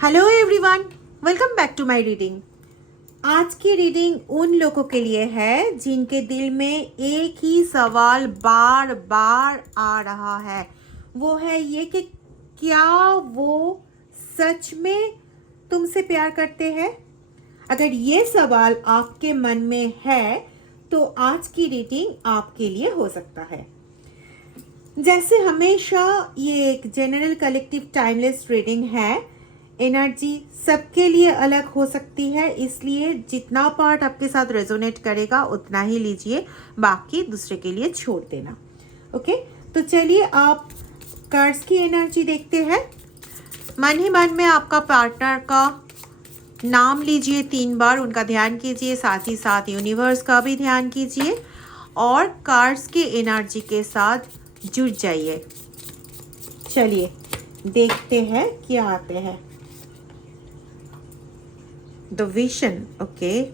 Hello everyone, welcome back to my reading. आज की reading उन लोगों के लिए है जिनके दिल में एक ही सवाल बार बार आ रहा है। वो है ये कि क्या वो सच में तुमसे प्यार करते हैं। अगर ये सवाल आपके मन में है तो आज की रीडिंग आपके लिए हो सकता है। जैसे हमेशा ये एक जनरल कलेक्टिव टाइमलेस रीडिंग है। एनर्जी सबके लिए अलग हो सकती है, इसलिए जितना पार्ट आपके साथ रेजोनेट करेगा उतना ही लीजिए, बाकी दूसरे के लिए छोड़ देना। ओके, तो चलिए आप कार्ड्स की एनर्जी देखते हैं। मन ही मन में आपका पार्टनर का नाम लीजिए 3 बार, उनका ध्यान कीजिए, साथ ही साथ यूनिवर्स का भी ध्यान कीजिए और कार्ड्स की एनर्जी के साथ जुड़ जाइए। चलिए देखते हैं क्या आते हैं। The vision, okay.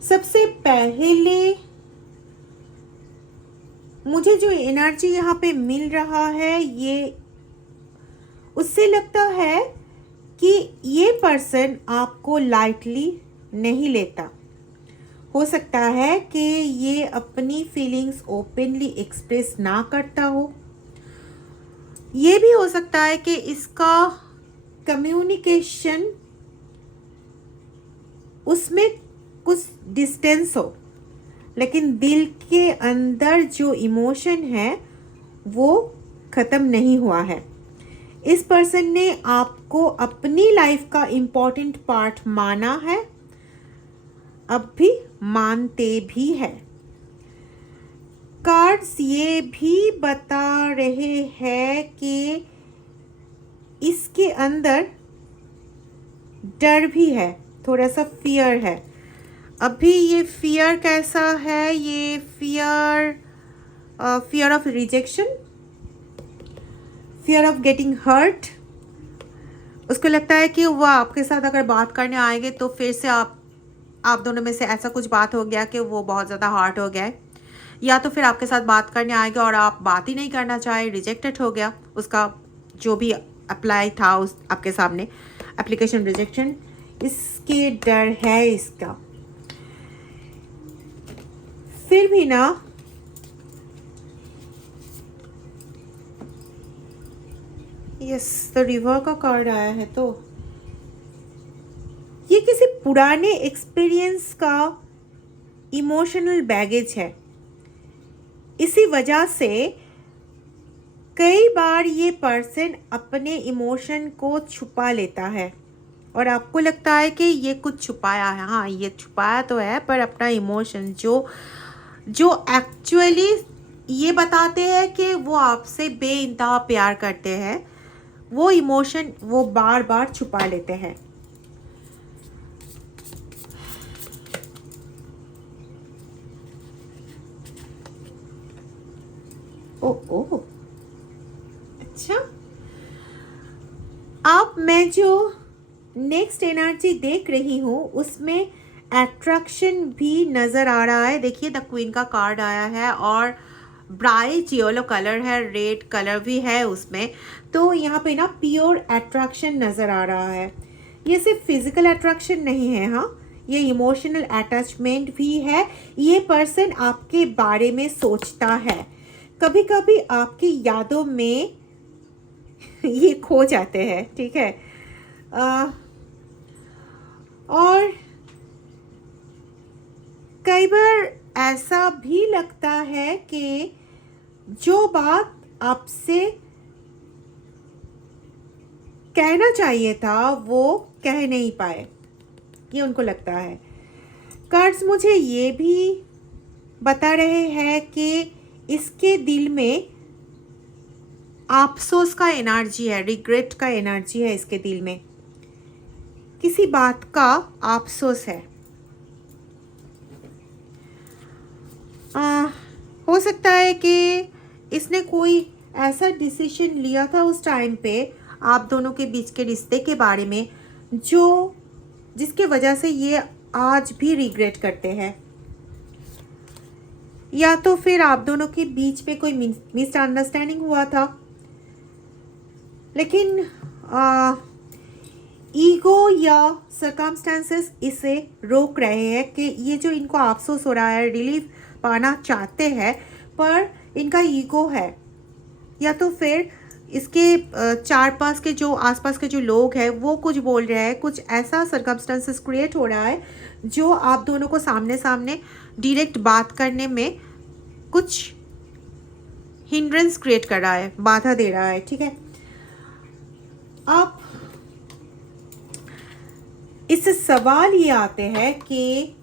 सबसे पहले मुझे जो एनर्जी यहाँ पे मिल रहा है, ये उससे लगता है कि ये पर्सन आपको लाइटली नहीं लेता। हो सकता है कि ये अपनी फीलिंग्स ओपनली एक्सप्रेस ना करता हो। ये भी हो सकता है कि इसका कम्युनिकेशन उसमें कुछ डिस्टेंस हो, लेकिन दिल के अंदर जो इमोशन है वो ख़त्म नहीं हुआ है। इस पर्सन ने आपको अपनी लाइफ का इम्पोर्टेंट पार्ट माना है, अब भी मानते भी है। कार्ड्स ये भी बता रहे हैं कि इसके अंदर डर भी है, थोड़ा सा फियर है। अभी ये फियर कैसा है? ये fear of rejection, fear of getting hurt. उसको लगता है कि वह आपके साथ अगर बात करने आएंगे तो फिर से आप दोनों में से ऐसा कुछ बात हो गया कि वो बहुत ज़्यादा हर्ट हो गया है, या तो फिर आपके साथ बात करने आएगा और आप बात ही नहीं करना चाहे, रिजेक्टेड हो गया, उसका जो भी अप्लाई था उस आपके सामने एप्लीकेशन रिजेक्शन। इसके डर है इसका। फिर भी ना यस, तो रिवर का कार्ड आया है, तो ये किसी पुराने एक्सपीरियंस का इमोशनल बैगेज है। इसी वजह से कई बार ये पर्सन अपने इमोशन को छुपा लेता है और आपको लगता है कि ये कुछ छुपाया है। हाँ, ये छुपाया तो है, पर अपना इमोशन जो एक्चुअली ये बताते हैं कि वो आपसे बेइंतहा प्यार करते हैं, वो इमोशन वो बार बार छुपा लेते हैं। ओ अच्छा, अब मैं जो नेक्स्ट एनर्जी देख रही हूँ उसमें अट्रैक्शन भी नज़र आ रहा है। देखिए द क्वीन का कार्ड आया है और ब्राइट येलो कलर है, रेड कलर भी है उसमें। तो यहाँ पे ना प्योर अट्रैक्शन नज़र आ रहा है। ये सिर्फ फिजिकल अट्रैक्शन नहीं है, हाँ, ये इमोशनल अटैचमेंट भी है। ये पर्सन आपके बारे में सोचता है, कभी कभी आपकी यादों में ये खो जाते हैं, ठीक है। और कई बार ऐसा भी लगता है कि जो बात आपसे कहना चाहिए था वो कह नहीं पाए, ये उनको लगता है। कार्ड्स मुझे ये भी बता रहे हैं कि इसके दिल में अफसोस का एनर्जी है, रिग्रेट का एनर्जी है। इसके दिल में किसी बात का अफसोस है। हो सकता है कि इसने कोई ऐसा डिसीजन लिया था उस टाइम पे आप दोनों के बीच के रिश्ते के बारे में जिसके वजह से ये आज भी रिग्रेट करते हैं, या तो फिर आप दोनों के बीच में कोई मिसअंडरस्टैंडिंग हुआ था। लेकिन ईगो या सर्कमस्टेंसेस इसे रोक रहे हैं कि ये जो इनको अफसोस हो रहा है, रिलीफ पाना चाहते हैं, पर इनका ईगो है, या तो फिर इसके चार पास के जो आसपास के जो लोग हैं वो कुछ बोल रहे हैं, कुछ ऐसा सर्कमस्टेंसेस क्रिएट हो रहा है जो आप दोनों को सामने सामने डायरेक्ट बात करने में कुछ हिंड्रेंस क्रिएट कर रहा है, बाधा दे रहा है, ठीक है। अब इससे सवाल ये आते हैं कि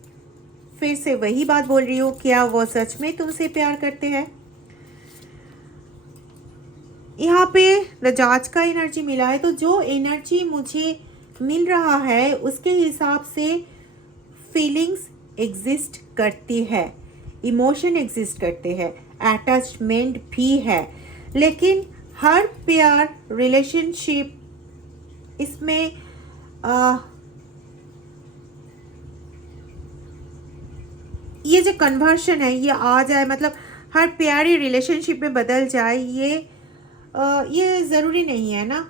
फिर से वही बात बोल रही हूँ, क्या वो सच में तुमसे प्यार करते हैं? यहाँ पे रजाज का एनर्जी मिला है, तो जो एनर्जी मुझे मिल रहा है उसके हिसाब से फीलिंग्स एग्जिस्ट करती है, इमोशन एग्जिस्ट करते हैं, अटैचमेंट भी है, लेकिन हर प्यार रिलेशनशिप इसमें ये जो कन्वर्शन है ये आ जाए, मतलब हर प्यारी रिलेशनशिप में बदल जाए, ये ज़रूरी नहीं है ना।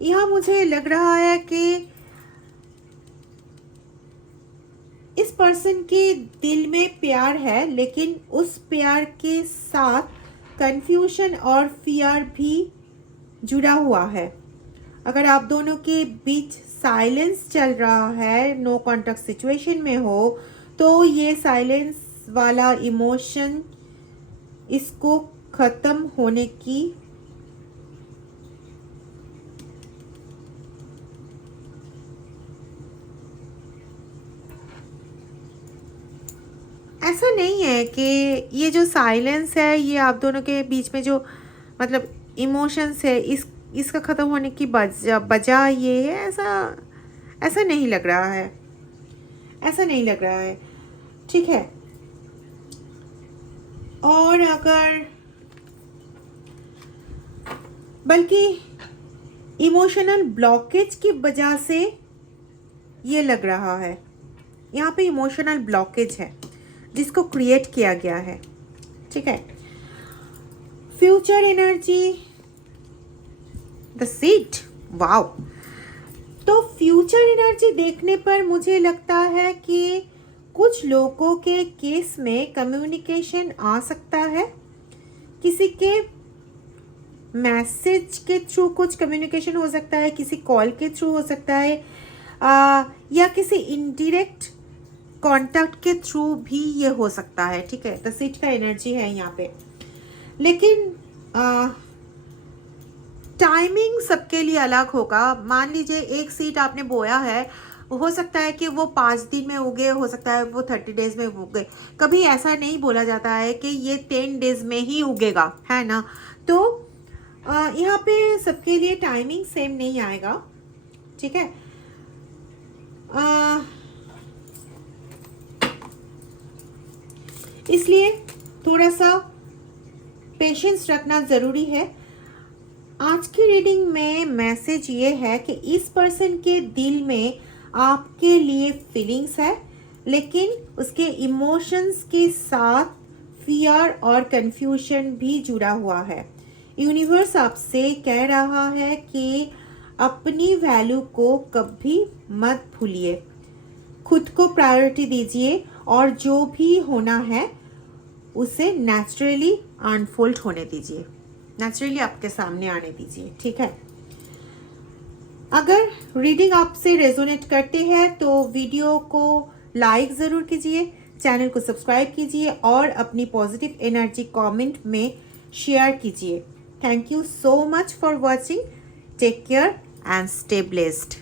यहाँ मुझे लग रहा है कि इस पर्सन के दिल में प्यार है, लेकिन उस प्यार के साथ कंफ्यूजन और फियर भी जुड़ा हुआ है। अगर आप दोनों के बीच साइलेंस चल रहा है, नो कॉन्टैक्ट सिचुएशन में हो, तो ये साइलेंस वाला इमोशन इसको ख़त्म होने की ऐसा नहीं है कि ये जो साइलेंस है ये आप दोनों के बीच में जो मतलब इमोशंस है इसका ख़त्म होने की बजाय ये है, ऐसा नहीं लग रहा है, ऐसा नहीं लग रहा है, ठीक है। और अगर बल्कि इमोशनल ब्लॉकेज की वजह से ये लग रहा है, यहाँ पे इमोशनल ब्लॉकेज है जिसको क्रिएट किया गया है, ठीक है। Future energy, the seat, wow. तो फ्यूचर एनर्जी देखने पर मुझे लगता है कि कुछ लोगों के केस में कम्युनिकेशन आ सकता है, किसी के मैसेज के थ्रू कुछ कम्युनिकेशन हो सकता है, किसी कॉल के थ्रू हो सकता है, या किसी इनडायरेक्ट कांटेक्ट के थ्रू भी ये हो सकता है, ठीक है। तो सीट का एनर्जी है यहाँ पे, लेकिन टाइमिंग सबके लिए अलग होगा। मान लीजिए एक सीट आपने बोया है, हो सकता है कि वो 5 दिन में उगे, हो सकता है वो 30 डेज में उगे, कभी ऐसा नहीं बोला जाता है कि ये 10 डेज में ही उगेगा, है ना। तो यहाँ पे सबके लिए टाइमिंग सेम नहीं आएगा, ठीक है। इसलिए थोड़ा सा पेशेंस रखना ज़रूरी है। आज की रीडिंग में मैसेज ये है कि इस पर्सन के दिल में आपके लिए फीलिंग्स है, लेकिन उसके इमोशंस के साथ फियर और कंफ्यूजन भी जुड़ा हुआ है। यूनिवर्स आपसे कह रहा है कि अपनी वैल्यू को कभी मत भूलिए, खुद को प्रायोरिटी दीजिए और जो भी होना है उसे नेचुरली अनफोल्ड होने दीजिए, नेचुरली आपके सामने आने दीजिए, ठीक है। अगर रीडिंग आपसे रेजोनेट करते हैं तो वीडियो को लाइक ज़रूर कीजिए, चैनल को सब्सक्राइब कीजिए और अपनी पॉजिटिव एनर्जी कमेंट में शेयर कीजिए। Thank you so much for watching. Take care and stay blessed.